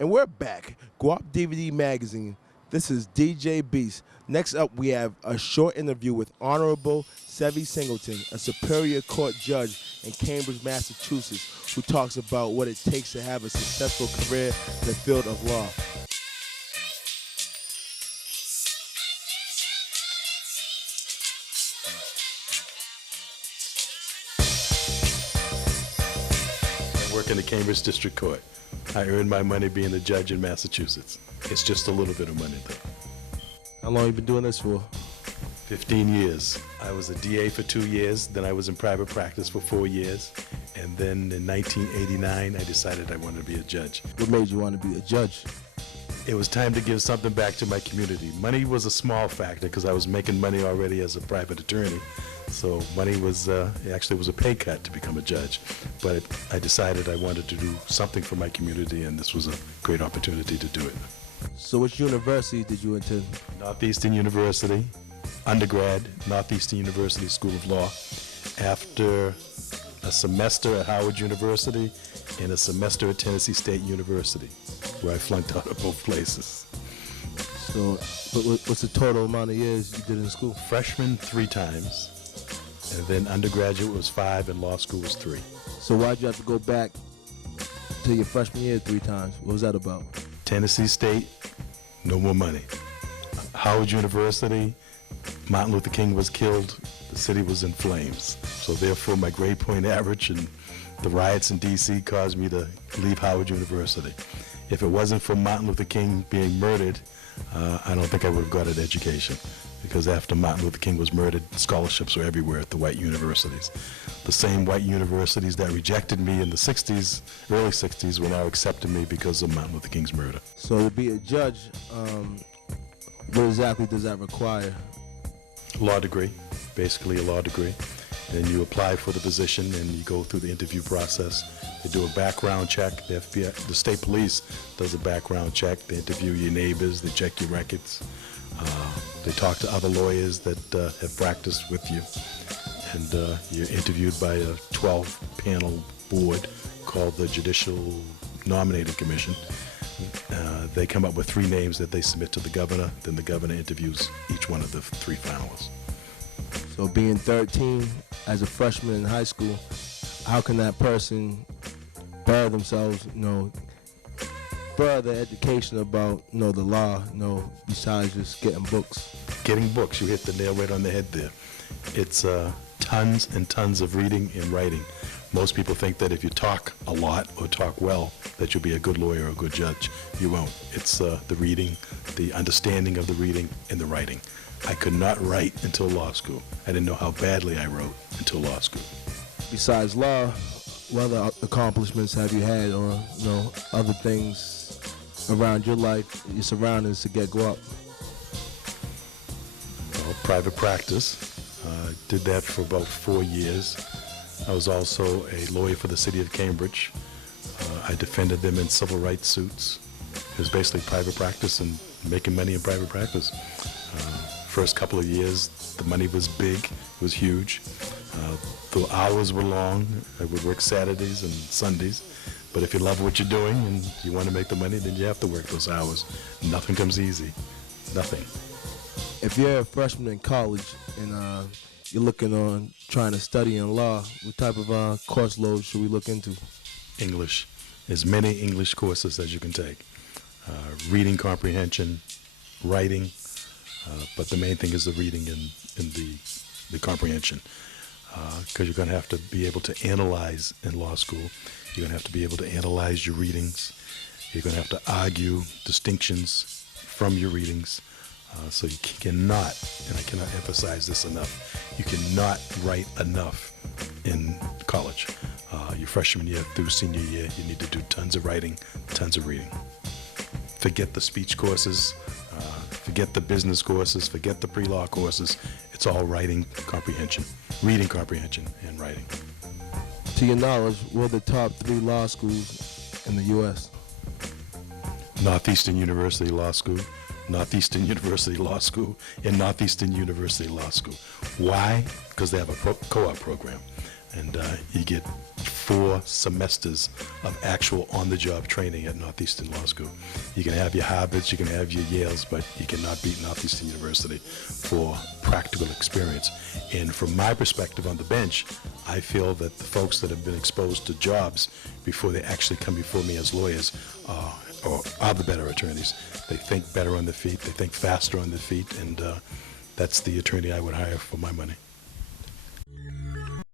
And we're back. Gwop DVD magazine. This is DJ Beast. Next up, we have a short interview with Honorable Sevi Singleton, a Superior Court judge in Cambridge, Massachusetts, who talks about what it takes to have a successful career in the field of law. I work in the Cambridge District Court. I earn my money being a judge in Massachusetts. It's just a little bit of money, though. How long have you been doing this for? 15 years. I was a DA for 2 years, then I was in private practice for 4 years, and then in 1989, I decided I wanted to be a judge. What made you want to be a judge? It was time to give something back to my community. Money was a small factor because I was making money already as a private attorney. So money was, actually was a pay cut to become a judge. But I decided I wanted to do something for my community, and this was a great opportunity to do it. So which university did you attend? Northeastern University, undergrad, Northeastern University School of Law. After a semester at Howard University and a semester at Tennessee State University, where I flunked out of both places. So what's the total amount of years you did in school? Freshman 3 times, and then undergraduate was 5 and law school was 3. So why'd you have to go back to your freshman year 3 times? What was that about? Tennessee State, no more money. Howard University, Martin Luther King was killed, the city was in flames. So therefore my grade point average and the riots in DC caused me to leave Howard University. If it wasn't for Martin Luther King being murdered, I don't think I would have got an education, because after Martin Luther King was murdered, scholarships were everywhere at the white universities. The same white universities that rejected me in the 60s, early 60s, were now accepting me because of Martin Luther King's murder. So to be a judge, what exactly does that require? Law degree, basically a law degree. And you apply for the position and you go through the interview process. They do a background check. The FBI, the state police does a background check. They interview your neighbors. They check your records. They talk to other lawyers that have practiced with you. And you're interviewed by a 12-panel board called the Judicial Nominating Commission. They come up with 3 names that they submit to the governor. Then the governor interviews each one of the 3 finalists. So being 13 as a freshman in high school, how can that person better themselves, further education about, the law, besides just getting books? Getting books, you hit the nail right on the head there. It's tons and tons of reading and writing. Most people think that if you talk a lot or talk well, that you'll be a good lawyer or a good judge. You won't. It's the reading, the understanding of the reading, and the writing. I could not write until law school. I didn't know how badly I wrote until law school. Besides law, what other accomplishments have you had, or other things around your life, your surroundings, to get Gwop? Well, private practice. Did that for about 4 years. I was also a lawyer for the city of Cambridge. I defended them in civil rights suits. It was basically private practice and making money in private practice. First couple of years, the money was big, it was huge. The hours were long. I would work Saturdays and Sundays. But if you love what you're doing and you want to make the money, then you have to work those hours. Nothing comes easy. Nothing. If you're a freshman in college and you're looking on trying to study in law, what type of course load should we look into? English. As many English courses as you can take. Reading comprehension, writing, but the main thing is the reading and the comprehension. Because you're going to have to be able to analyze in law school. You're going to have to be able to analyze your readings. You're going to have to argue distinctions from your readings. So you cannot, and I cannot emphasize this enough, you cannot write enough in college. Your freshman year through senior year, you need to do tons of writing, tons of reading. Forget the speech courses, forget the business courses, forget the pre-law courses. It's all writing comprehension, reading comprehension, and writing. To your knowledge, what are the top 3 law schools in the U.S.? Northeastern University Law School, Northeastern University Law School, and Northeastern University Law School. Why? Because they have a co-op program. And you get 4 semesters of actual on-the-job training at Northeastern Law School. You can have your Harvards, you can have your Yales, but you cannot beat Northeastern University for practical experience. And from my perspective on the bench, I feel that the folks that have been exposed to jobs before they actually come before me as lawyers are the better attorneys. They think better on their feet, they think faster on their feet, and that's the attorney I would hire for my money.